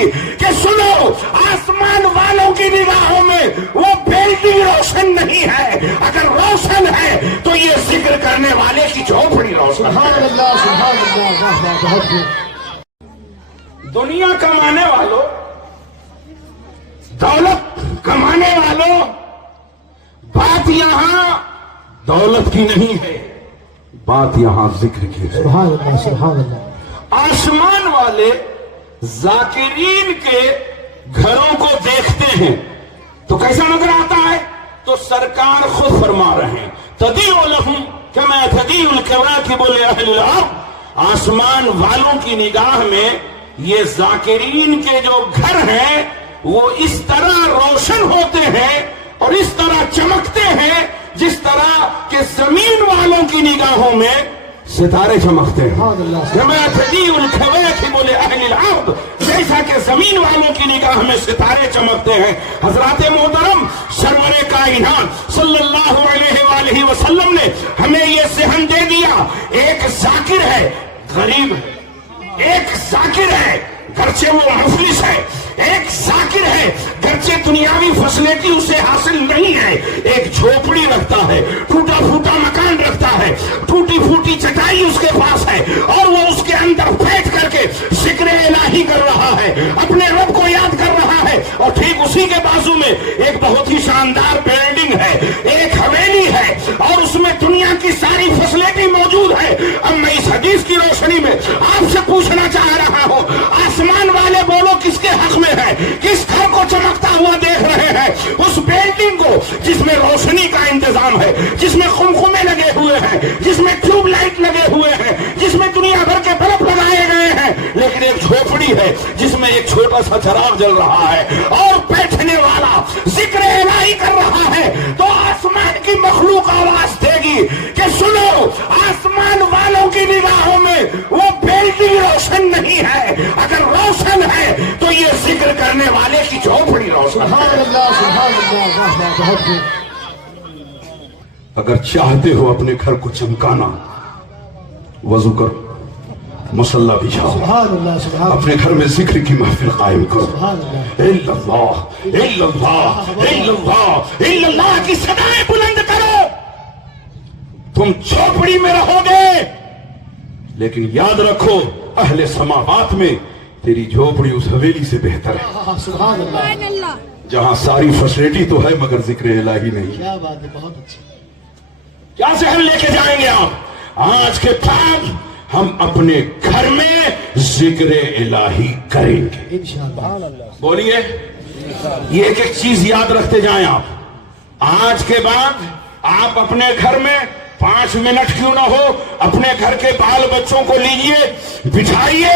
گی کہ سنو آسمان والوں کی نگاہوں میں وہ بلڈنگ روشن نہیں ہے، اگر روشن ہے تو یہ ذکر کرنے والے کی جھوپڑی روشن ہے۔ سبحان اللہ سبحان اللہ، بہت خوب۔ دنیا کمانے والوں، دولت کمانے والوں، بات یہاں دولت کی نہیں ہے، بات یہاں ذکر کی ہے۔ سبحان اللہ سبحان اللہ۔ آسمان والے ذاکرین کے گھروں کو دیکھتے ہیں تو کیسا نظر آتا ہے؟ تو سرکار خود فرما رہے ہیں تدیع لہم کما تدیع الکواکب لأہل الارض، آسمان والوں کی نگاہ میں یہ ذاکرین کے جو گھر ہیں وہ اس طرح روشن ہوتے ہیں اور اس طرح چمکتے ہیں جس طرح کہ زمین والوں کی نگاہوں میں ستارے چمکتے ہیں۔ کما تدیع الکواکب لأہل الارض، جیسا کہ زمین والوں کی نگاہ میں ستارے چمکتے ہیں۔ حضرات محترم سرور کائنات صلی اللہ علیہ وآلہ وسلم نے ہمیں یہ ذہن دے دیا، ایک ذاکر ہے غریب ہے، ایک ذاکر ہے گرچہ وہ مفلس ہے، ایک ذاکر ہے گرچہ دنیاوی فیسلٹی اسے حاصل نہیں ہے، ایک جھوپڑی رکھتا ہے، ٹوٹا پھوٹا مکان رکھتا ہے، ٹوٹی پھوٹی چٹائی اس کے پاس ہے اور وہ اس کے اندر بیٹھ کر کے ذکر الہی کر رہا ہے، اپنے رب کو یاد کر رہا ہے، اور ٹھیک اسی کے بازو میں ایک بہت ہی شاندار بلڈنگ ہے، ایک حویلی ہے اور اس میں دنیا کی ساری فیسلٹی موجود ہے۔ اب میں اس حدیث کی روشنی میں آپ سے پوچھنا چاہ رہا ہوں، آسمان والے بولو کس کے حق میں ہے؟ کس گھر کو چمکتا ہوا دیکھ رہے ہیں؟ اس بلڈنگ کو جس میں روشنی کا انتظام ہے، جس میں خمخمے لگے ہوئے ہیں، جس میں ٹیوب لائٹ لگے ہوئے ہیں، جس میں دنیا بھر کے بلب لگائے گئے ہیں، لیکن ایک جھوپڑی ہے جس میں ایک چھوٹا سا چراغ جل رہا ہے اور بیٹھنے والا ذکر الہی کر رہا ہے، تو آسمان کی مخلوق آواز دے گی کہ سنو آسمان والوں کی نگاہوں میں وہ بلڈنگ روشن نہیں ہے، اگر روشن ہے تو یہ ذکر کرنے والے کی جھوپڑی روشن ہے۔ سبحان اللہ سبحان اللہ، بہت خوب۔ اگر چاہتے ہو اپنے گھر کو چمکانا، وضو کرو، مصلی بچھاؤ، سبحان اللہ سبحان اپنے گھر میں ذکر کی محفل قائم کرو، سبحان اللہ۔ الا اللہ الا اللہ الا اللہ الا اللہ کی صدائیں بلند کرو۔ تم جھوپڑی میں رہو گے لیکن یاد رکھو اہل سماوات میں تیری جھوپڑی اس حویلی سے بہتر ہے سبحان اللہ، جہاں ساری فیسلٹی تو ہے مگر ذکر الہی نہیں۔ کیا بات ہے، بہت اچھی۔ کیا ذہن لے کے جائیں گے آپ؟ آج کے بعد ہم اپنے گھر میں ذکر الہی کریں گے، انشاءاللہ۔ بولیے۔ یہ ایک ایک چیز یاد رکھتے جائیں آپ۔ آج کے بعد آپ اپنے گھر میں 5 منٹ کیوں نہ ہو اپنے گھر کے بال بچوں کو لیجئے، بٹھائیے،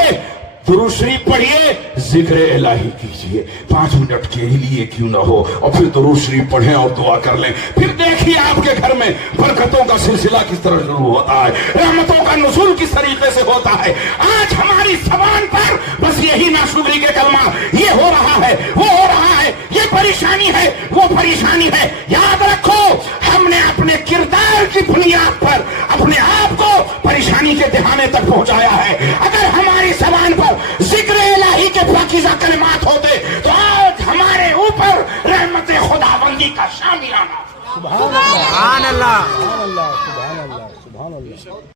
درود شریف پڑھیے، ذکر الہی کیجئے، 5 منٹ کے لیے کیوں نہ ہو، اور پھر درود شریف پڑھیں اور دعا کر لیں۔ پھر دیکھیے آپ کے گھر میں برکتوں کا سلسلہ کس طرح شروع ہوتا ہے، رحمتوں کا نزول کس طریقے سے ہوتا ہے۔ آج ہماری زبان پر بس یہی ناشکری کے کلمہ، یہ ہو رہا ہے، وہ ہو رہا ہے، یہ پریشانی ہے، وہ پریشانی ہے۔ یاد رکھو ہم نے اپنے کردار کی بنیاد پر اپنے آپ کو پریشانی کے دہانے تک پہنچایا ہے۔ اگر ہماری زبان پر ذکر الہی کے پاکیزہ کلمات ہوتے تو آج ہمارے اوپر رحمت خداوندی کا شامل آنا۔ سبحان اللہ سبحان اللہ سبحان اللہ سبحان اللہ۔